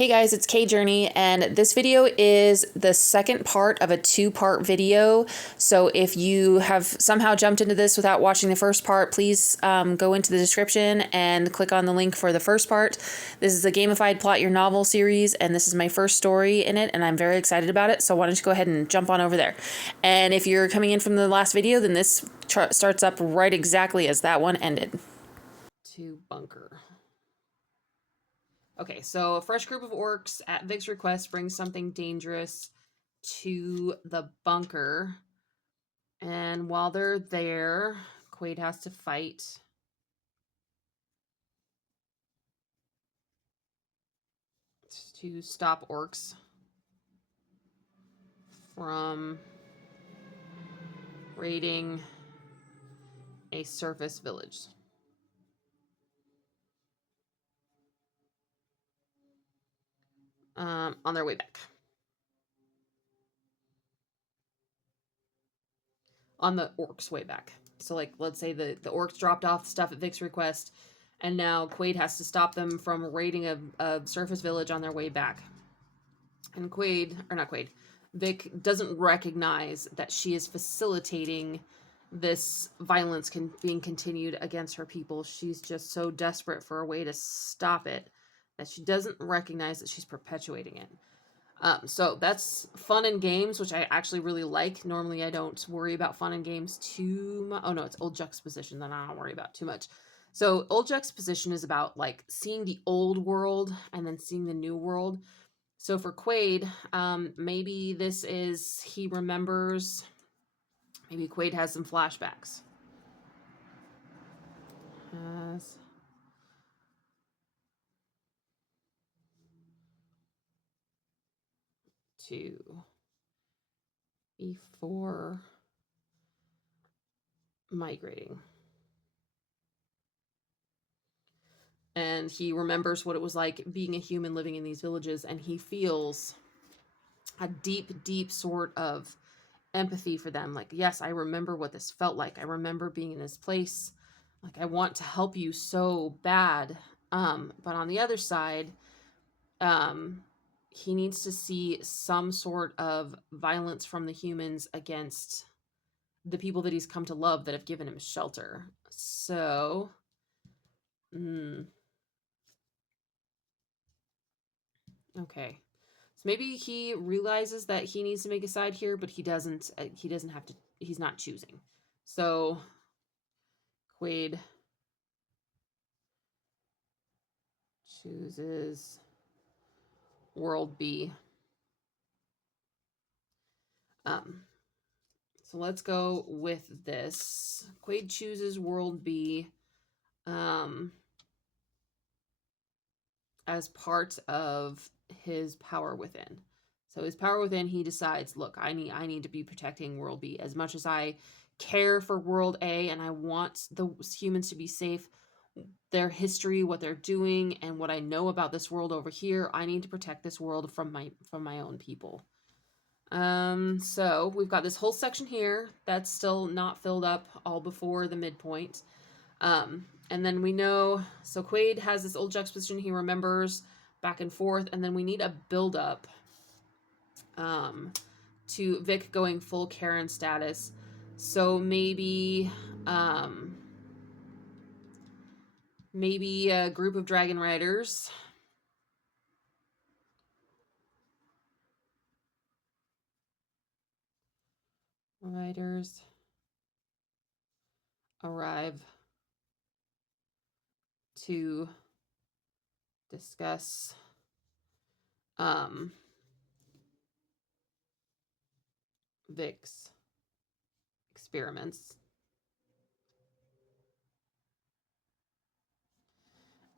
Hey guys, it's K Journey, and this video is the second part of a two-part video. So if you have somehow jumped into this without watching the first part, please go into the description and click on the link for the first part. This is a Gamified Plot Your Novel series, and this is my first story in it, and I'm very excited about it. So why don't you go ahead and jump on over there. And if you're coming in from the last video, then this starts up right exactly as that one ended. To bunker. Okay, so a fresh group of orcs at Vic's request brings something dangerous to the bunker. And while they're there, Quaid has to fight to stop orcs from raiding a surface village. On their way back. On the orcs' way back. So, like, let's say the orcs dropped off stuff at Vic's request, and now Quaid has to stop them from raiding a surface village on their way back. And Vic doesn't recognize that she is facilitating this violence being continued against her people. She's just so desperate for a way to stop it that she doesn't recognize that she's perpetuating it. So that's fun and games, which I actually really like. Normally I don't worry about fun and games too much. Oh no, it's old juxtaposition that I don't worry about too much. So old juxtaposition is about like seeing the old world and then seeing the new world. So for Quaid, maybe this is, he remembers, maybe Quaid has some flashbacks. Before migrating. And he remembers what it was like being a human living in these villages, and he feels a deep, deep sort of empathy for them. Like, yes, I remember what this felt like. I remember being in this place. Like, I want to help you so bad. But on the other side, he needs to see some sort of violence from the humans against the people that he's come to love that have given him shelter. So, okay. So maybe he realizes that he needs to make a side here, but he doesn't have to, he's not choosing. So Quaid chooses world B. So let's go with this. Quaid chooses world B as part of his power within. So his power within, he decides, look, I need to be protecting world B as much as I care for world A and I want the humans to be safe. Their history, what they're doing, and what I know about this world over here, I need to protect this world from my own people. So we've got this whole section here that's still not filled up all before the midpoint. And then we know, so Quaid has this old juxtaposition, he remembers back and forth, and then we need a build up to Vic going full Karen status. So maybe maybe a group of dragon riders arrive to discuss Vic's experiments.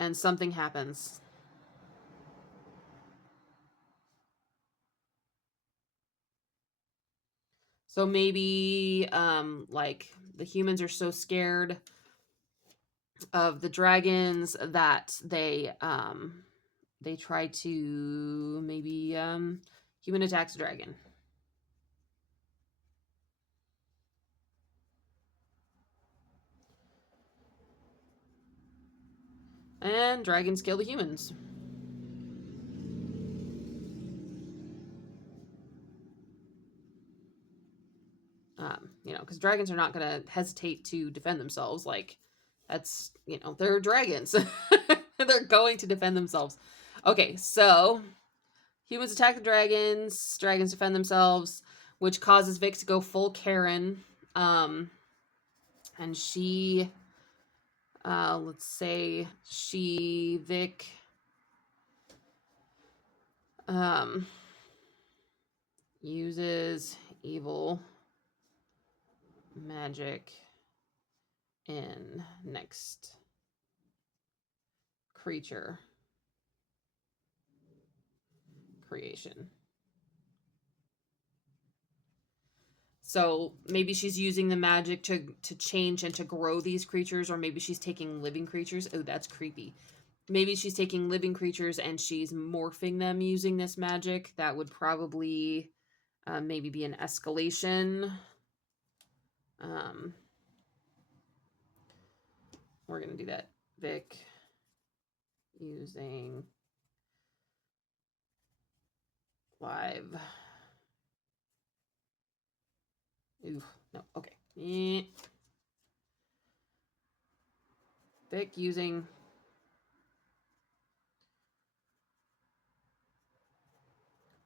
And something happens. So maybe like the humans are so scared of the dragons that they try to maybe human attacks a dragon. And dragons kill the humans. you know, because dragons are not going to hesitate to defend themselves. Like, that's, you know, they're dragons. They're going to defend themselves. Okay, so humans attack the dragons. Dragons defend themselves, which causes Vic to go full Karen. And she, let's say Vic, uses evil magic in next creature creation. So maybe she's using the magic to change and to grow these creatures, or maybe she's taking living creatures. Oh, that's creepy. Maybe she's taking living creatures and she's morphing them using this magic. That would probably maybe be an escalation. We're going to do that. Vic using live. Ooh, no, okay. Vic using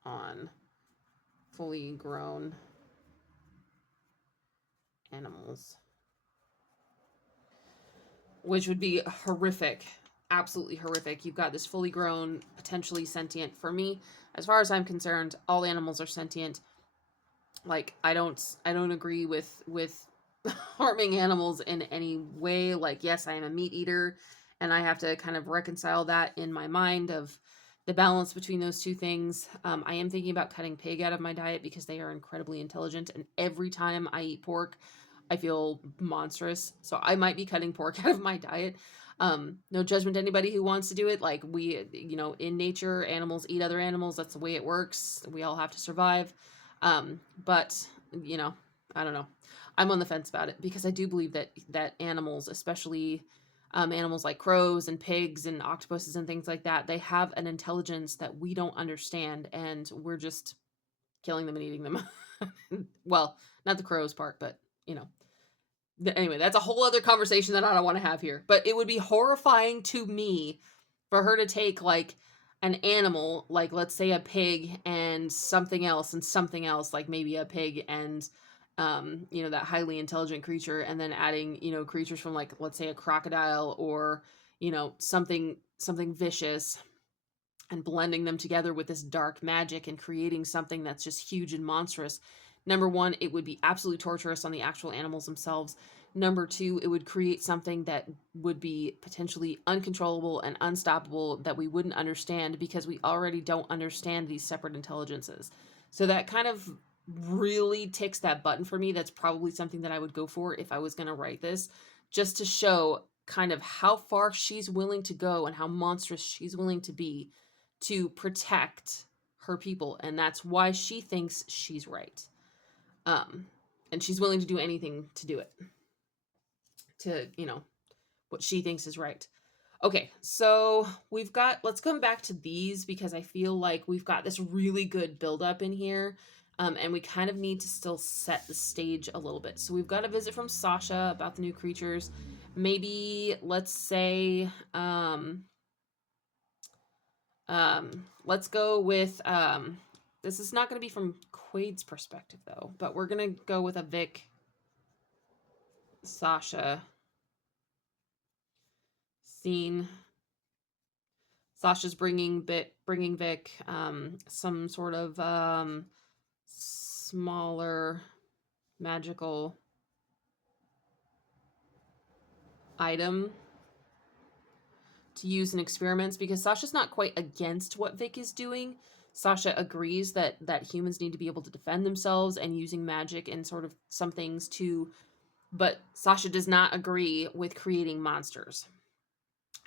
on fully grown animals, which would be horrific. Absolutely horrific. You've got this fully grown, potentially sentient. For me, as far as I'm concerned, all animals are sentient. Like, I don't agree with harming animals in any way. Like, yes, I am a meat eater, and I have to kind of reconcile that in my mind of the balance between those two things. I am thinking about cutting pig out of my diet because they are incredibly intelligent, and every time I eat pork, I feel monstrous. So I might be cutting pork out of my diet. No judgment to anybody who wants to do it. Like, we, you know, in nature, animals eat other animals. That's the way it works. We all have to survive. But, you know, I don't know. I'm on the fence about it because I do believe that animals, especially animals like crows and pigs and octopuses and things like that, they have an intelligence that we don't understand, and we're just killing them and eating them. Well, not the crows part, but, you know. Anyway, that's a whole other conversation that I don't want to have here. But it would be horrifying to me for her to take, like, an animal, like, let's say a pig and something else, like maybe a pig and you know, that highly intelligent creature, and then adding, you know, creatures from, like, let's say a crocodile, or, you know, something vicious, and blending them together with this dark magic and creating something that's just huge and monstrous. Number one, it would be absolutely torturous on the actual animals themselves. Number two, it would create something that would be potentially uncontrollable and unstoppable that we wouldn't understand because we already don't understand these separate intelligences. So that kind of really ticks that button for me. That's probably something that I would go for if I was going to write this, just to show kind of how far she's willing to go and how monstrous she's willing to be to protect her people. And that's why she thinks she's right. And she's willing to do anything to do it, to, you know, what she thinks is right. Okay, so let's come back to these because I feel like we've got this really good buildup in here. And we kind of need to still set the stage a little bit. So we've got a visit from Sasha about the new creatures. Maybe, let's say, let's go with, this is not going to be from Quaid's perspective, though, but we're going to go with a Vic, Sasha scene. Sasha's bringing Vic, some sort of, smaller magical item to use in experiments, because Sasha's not quite against what Vic is doing. Sasha agrees that humans need to be able to defend themselves and using magic and sort of some things too, but Sasha does not agree with creating monsters.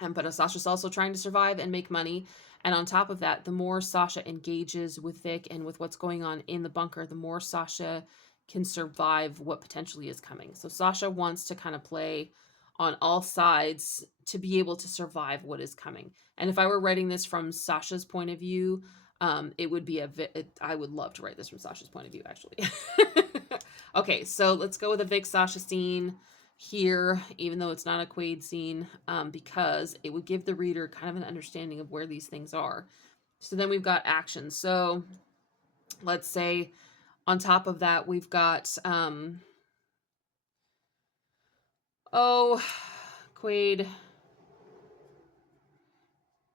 But Sasha's also trying to survive and make money. And on top of that, the more Sasha engages with Vic and with what's going on in the bunker, the more Sasha can survive what potentially is coming. So Sasha wants to kind of play on all sides to be able to survive what is coming. And if I were writing this from Sasha's point of view, it would be I would love to write this from Sasha's point of view, actually. Okay, so let's go with a Vic Sasha scene here, even though it's not a Quaid scene, because it would give the reader kind of an understanding of where these things are. So then we've got action. So let's say on top of that, we've got, Quaid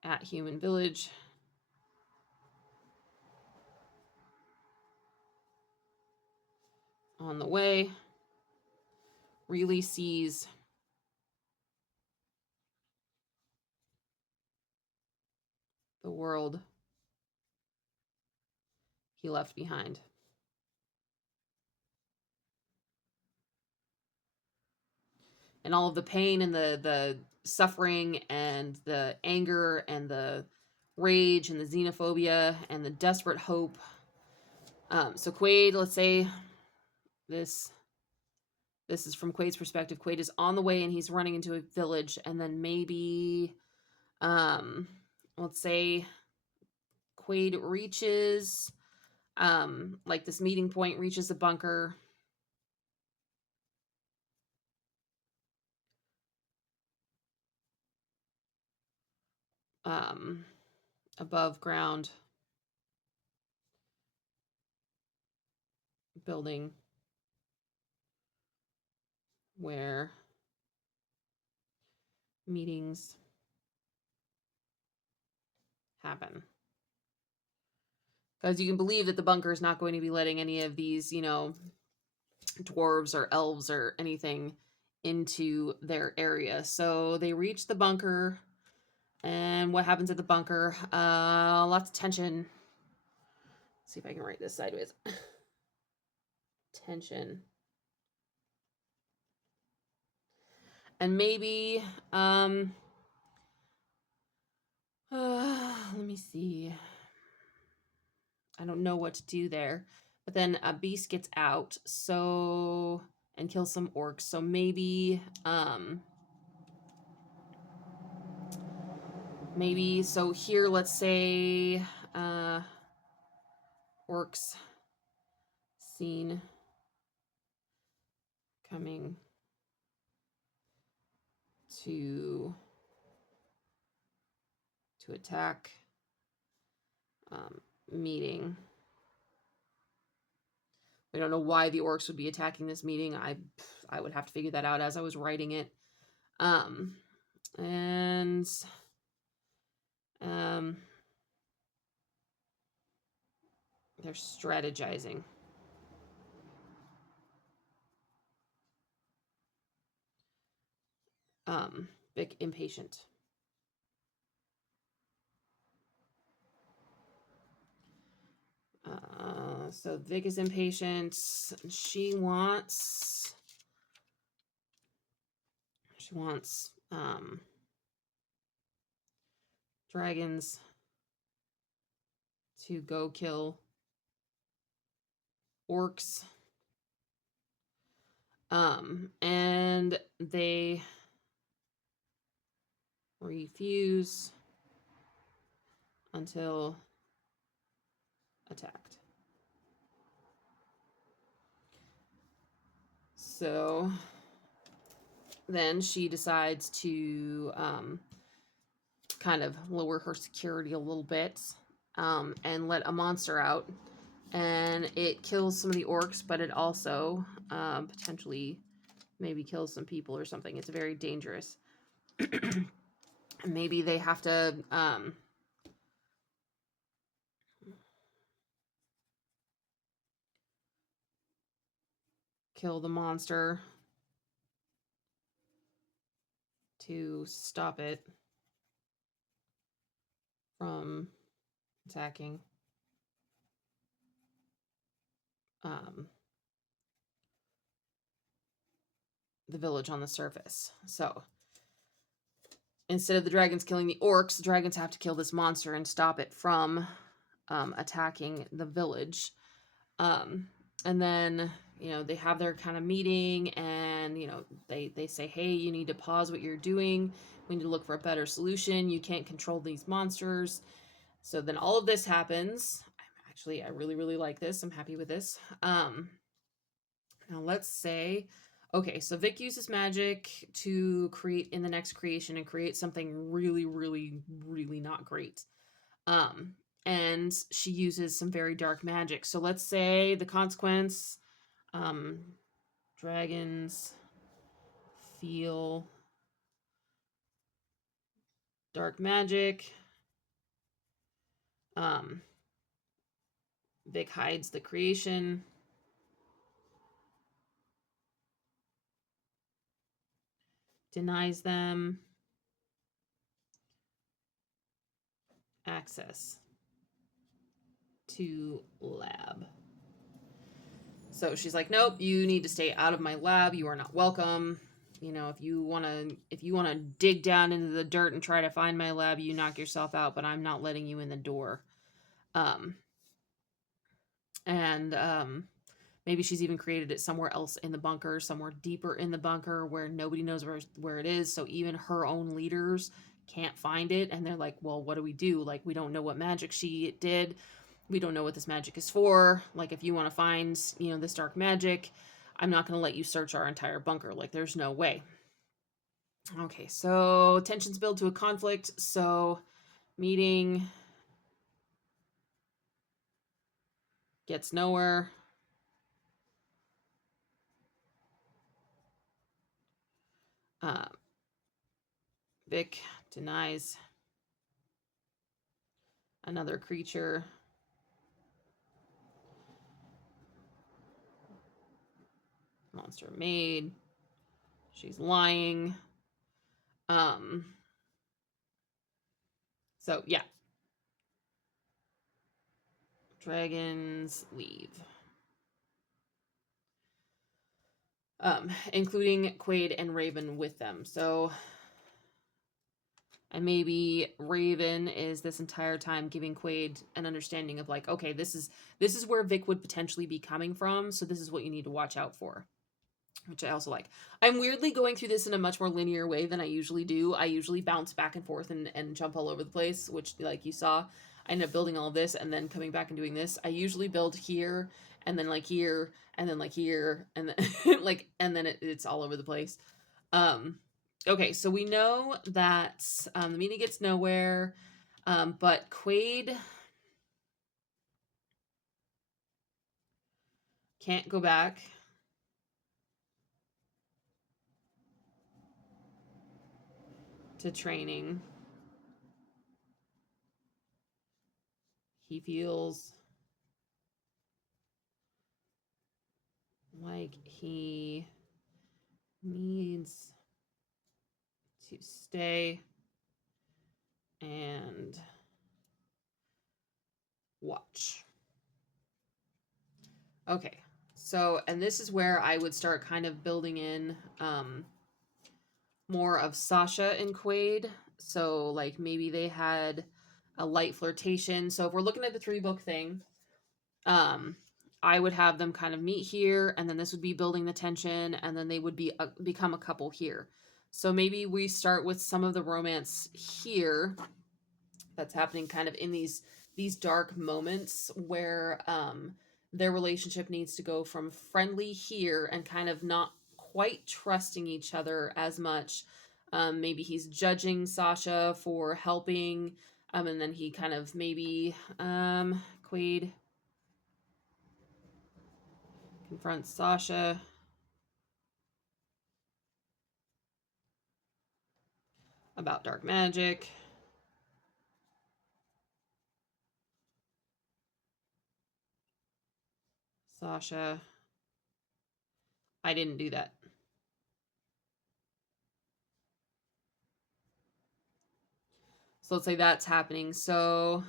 at Human Village. On the way, really sees the world he left behind. And all of the pain and the suffering and the anger and the rage and the xenophobia and the desperate hope. So Quaid, let's say this is from Quaid's perspective. Quaid is on the way and he's running into a village, and then maybe let's say Quaid reaches like this meeting point, reaches a bunker. Above ground building where meetings happen. Because you can believe that the bunker is not going to be letting any of these, dwarves or elves or anything into their area. So they reach the bunker, and what happens at the bunker? Lots of tension. Let's see if I can write this sideways. Tension. And maybe, let me see. I don't know what to do there. But then a beast gets out, so, and kills some orcs. So maybe, so here, let's say, orcs seen coming to attack, meeting. We don't know why the orcs would be attacking this meeting. I would have to figure that out as I was writing it. And they're strategizing. Vic impatient. So Vic is impatient. She wants dragons to go kill orcs. And they refuse until attacked. So then she decides to kind of lower her security a little bit, and let a monster out. And it kills some of the orcs, but it also potentially maybe kills some people or something. It's very dangerous. Maybe they have to kill the monster to stop it from attacking the village on the surface. So instead of the dragons killing the orcs, the dragons have to kill this monster and stop it from attacking the village. And then, they have their kind of meeting, and, they say, hey, you need to pause what you're doing. We need to look for a better solution. You can't control these monsters. So then all of this happens. I really, really like this. I'm happy with this. Now let's say, okay, so Vic uses magic to create in the next creation and create something really, really, really not great. Um, and she uses some very dark magic. So let's say the consequence, um, dragons feel dark magic. Um, Vic hides the creation. Denies them access to lab. So she's like, nope, you need to stay out of my lab. You are not welcome. You know, if you want to dig down into the dirt and try to find my lab, you knock yourself out, but I'm not letting you in the door. Um and maybe she's even created it somewhere else in the bunker, somewhere deeper in the bunker where nobody knows where it is, so even her own leaders can't find it, and they're like, well, what do we do? Like, we don't know what magic she did. We don't know what this magic is for. Like, if you want to find, you know, this dark magic, I'm not going to let you search our entire bunker. Like, there's no way. Okay, so tensions build to a conflict. So meeting gets nowhere. uh, Vic denies another creature. Monster made. She's lying. Um so yeah. Dragons leave. Including Quaid and Raven with them. So, and maybe Raven is this entire time giving Quaid an understanding of like, okay, this is where Vic would potentially be coming from, so this is what you need to watch out for. Which I also like. I'm weirdly going through this in a much more linear way than I usually do. I usually bounce back and forth and jump all over the place, which, like you saw, I end up building all of this and then coming back and doing this. I usually build here and then like here and then like here and then like and then it's all over the place. Um, okay, so we know that the meeting gets nowhere, but Quaid can't go back. To training. He feels like he needs to stay and watch. Okay, so, and this is where I would start kind of building in more of Sasha and Quaid. So, like, maybe they had a light flirtation. So, if we're looking at the 3-book thing, um, I would have them kind of meet here, and then this would be building the tension, and then they would become a couple here. So maybe we start with some of the romance here that's happening kind of in these dark moments where their relationship needs to go from friendly here and kind of not quite trusting each other as much. Maybe he's judging Sasha for helping, and then he kind of maybe Quaid confronts Sasha about dark magic. Sasha, I didn't do that. So let's say that's happening. So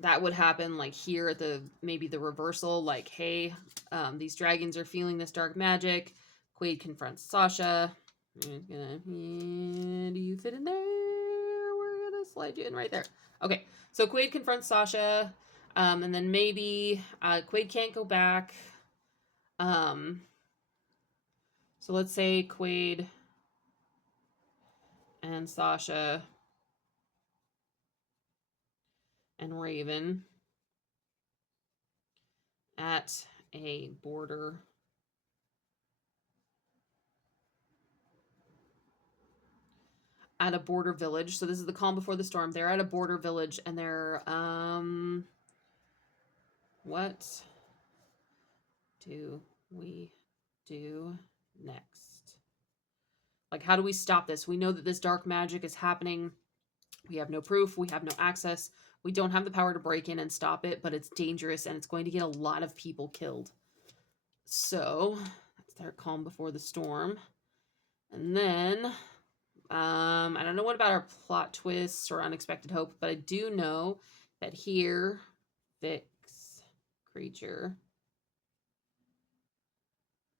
that would happen like here at the maybe the reversal, like, hey, these dragons are feeling this dark magic. Quaid confronts Sasha. Do you fit in there? We're gonna slide you in right there. Okay, so Quaid confronts Sasha, and then maybe Quaid can't go back. So let's say Quaid and Sasha and Raven at a border village. So this is the calm before the storm. They're at a border village and they're what do we do next? Like, how do we stop this? We know that this dark magic is happening. We have no proof. We have no access. We don't have the power to break in and stop it, but it's dangerous and it's going to get a lot of people killed. So that's their calm before the storm. And then I don't know what about our plot twists or unexpected hope, but I do know that here, Vic's creature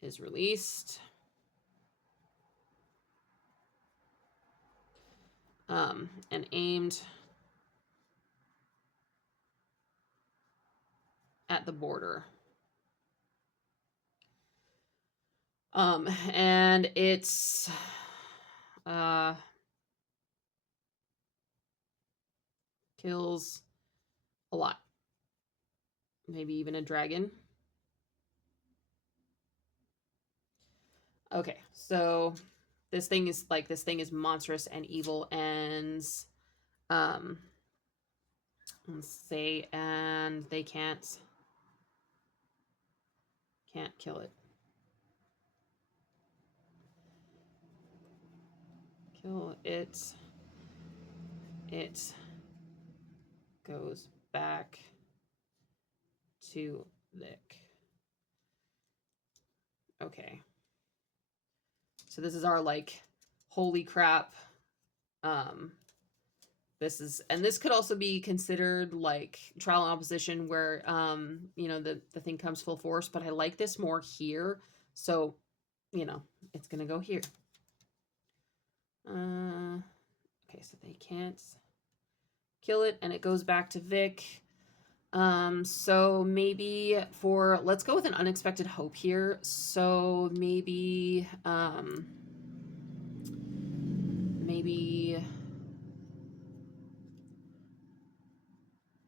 is released. And aimed at the border. And it's kills a lot. Maybe even a dragon. Okay, so this thing is monstrous and evil and let's say, and they can't kill it. Kill it. It goes back to Vic. Okay. So this is our like holy crap. This could also be considered like trial and opposition where you know the thing comes full force, but I like this more here. So, you know, it's gonna go here. Okay, so they can't kill it and it goes back to Vic. So maybe let's go with an unexpected hope here. So maybe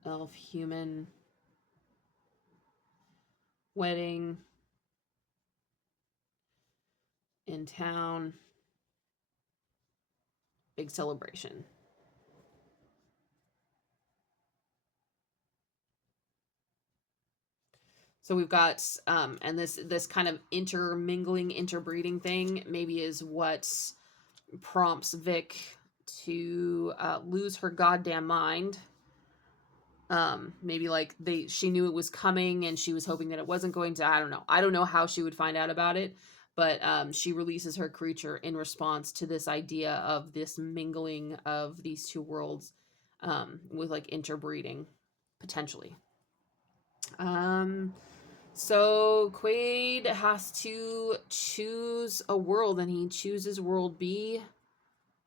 elf human wedding in town, big celebration. So we've got and this kind of intermingling, interbreeding thing maybe is what prompts Vic to lose her goddamn mind. Maybe like she knew it was coming and she was hoping that it wasn't going to. I don't know how she would find out about it, but she releases her creature in response to this idea of this mingling of these two worlds, with like interbreeding potentially. So Quaid has to choose a world and he chooses world B.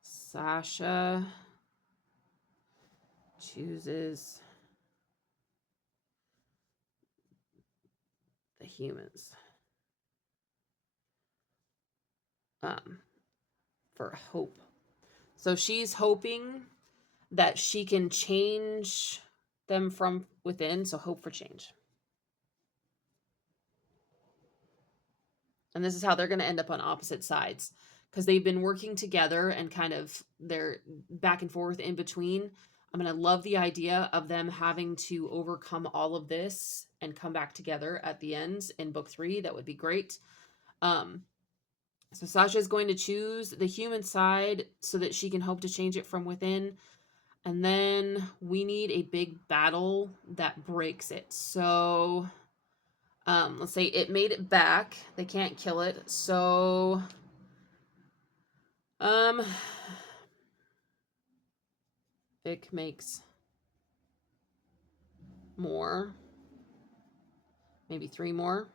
Sasha chooses the humans. For hope. So she's hoping that she can change them from within. So hope for change. And this is how they're going to end up on opposite sides because they've been working together and kind of they're back and forth in between. I'm going to love the idea of them having to overcome all of this and come back together at the end in book 3. That would be great. So Sasha is going to choose the human side so that she can hope to change it from within. And then we need a big battle that breaks it. So let's say it made it back. They can't kill it. So Vic makes more. Maybe 3 more.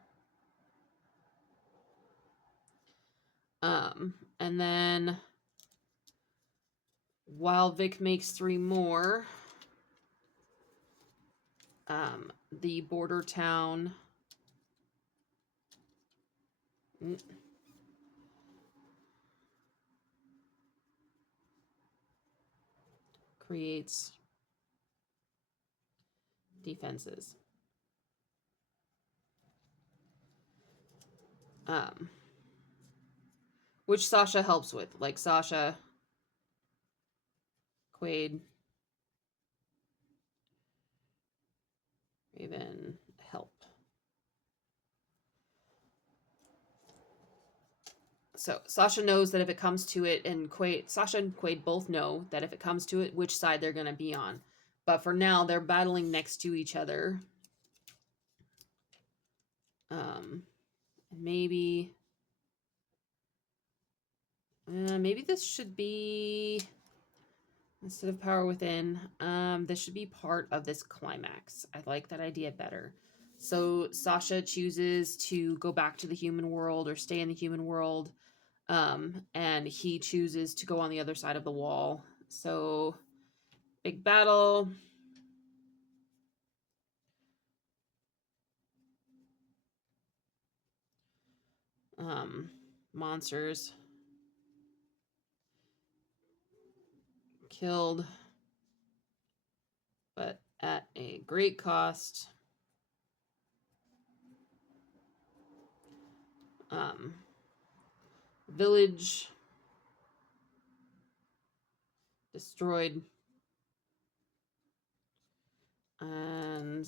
And then while Vic makes 3 more, the border town creates defenses. which Sasha helps with. Like Sasha, Quaid, Raven help. So Sasha knows that if it comes to it, and Sasha and Quaid both know that if it comes to it, which side they're going to be on. But for now, they're battling next to each other. Maybe this should be, instead of Power Within, this should be part of this climax. I like that idea better. So Sasha chooses to go back to the human world or stay in the human world. And he chooses to go on the other side of the wall. So big battle. Monsters killed, but at a great cost. Village destroyed, and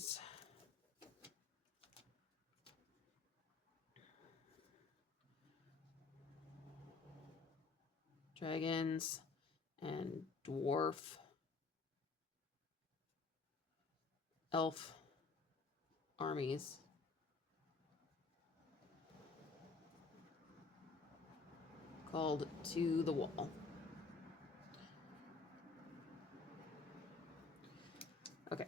dragons and dwarf, elf armies called to the wall. Okay.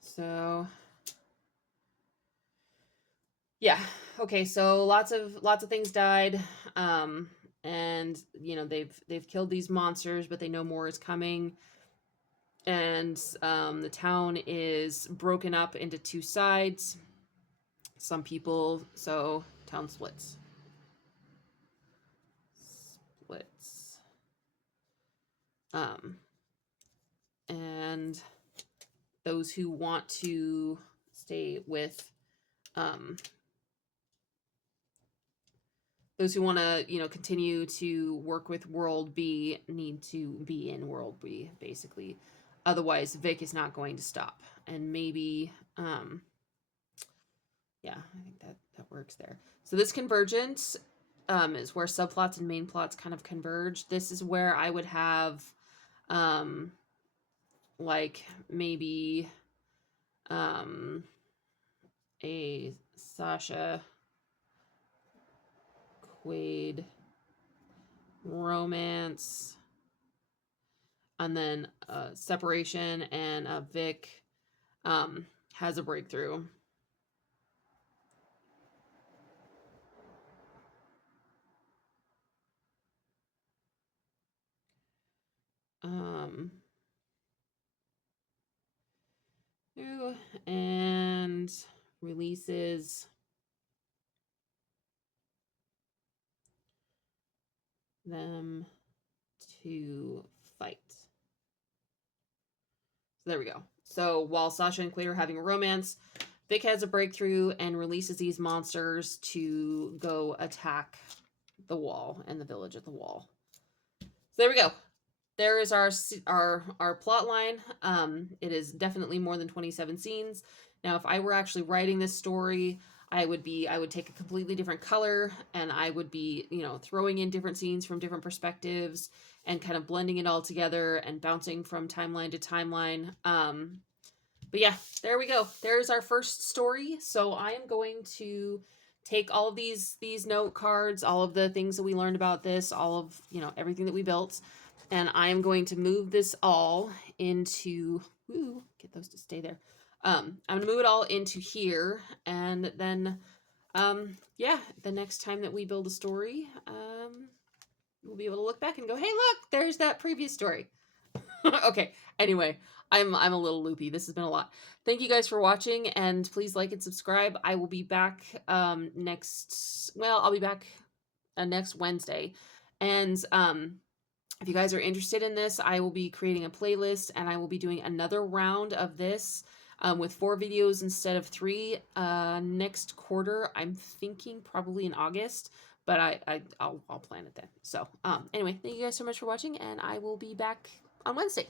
So yeah, okay, so lots of things died. And you know, they've killed these monsters, but they know more is coming. And the town is broken up into two sides. Some people, so town splits. And those who want to stay with, those who want to, you know, continue to work with World B need to be in World B, basically. Otherwise, Vic is not going to stop. And maybe, yeah, I think that works there. So this convergence is where subplots and main plots kind of converge. This is where I would have, like, maybe a Sasha Quaid romance, and then separation, and Vic has a breakthrough. And releases them to fight. So there we go. So while Sasha and Quaid are having a romance, Vic has a breakthrough and releases these monsters to go attack the wall and the village at the wall. So there we go. There is our plot line. It is definitely more than 27 scenes. Now, if I were actually writing this story, I would take a completely different color, and I would be, you know, throwing in different scenes from different perspectives and kind of blending it all together and bouncing from timeline to timeline. But yeah, there we go. There's our first story. So I am going to take all of these note cards, all of the things that we learned about this, all of, you know, everything that we built, and I am going to move this all into, get those to stay there. I'm going to move it all into here, and then, yeah, the next time that we build a story, we'll be able to look back and go, hey, look, there's that previous story. Okay, anyway, I'm a little loopy. This has been a lot. Thank you guys for watching, and please like and subscribe. I will be back I'll be back next Wednesday. And if you guys are interested in this, I will be creating a playlist, and I will be doing another round of this with 4 videos instead of 3 next quarter. I'm thinking probably in August, but I'll plan it then. So anyway, thank you guys so much for watching, and I will be back on Wednesday.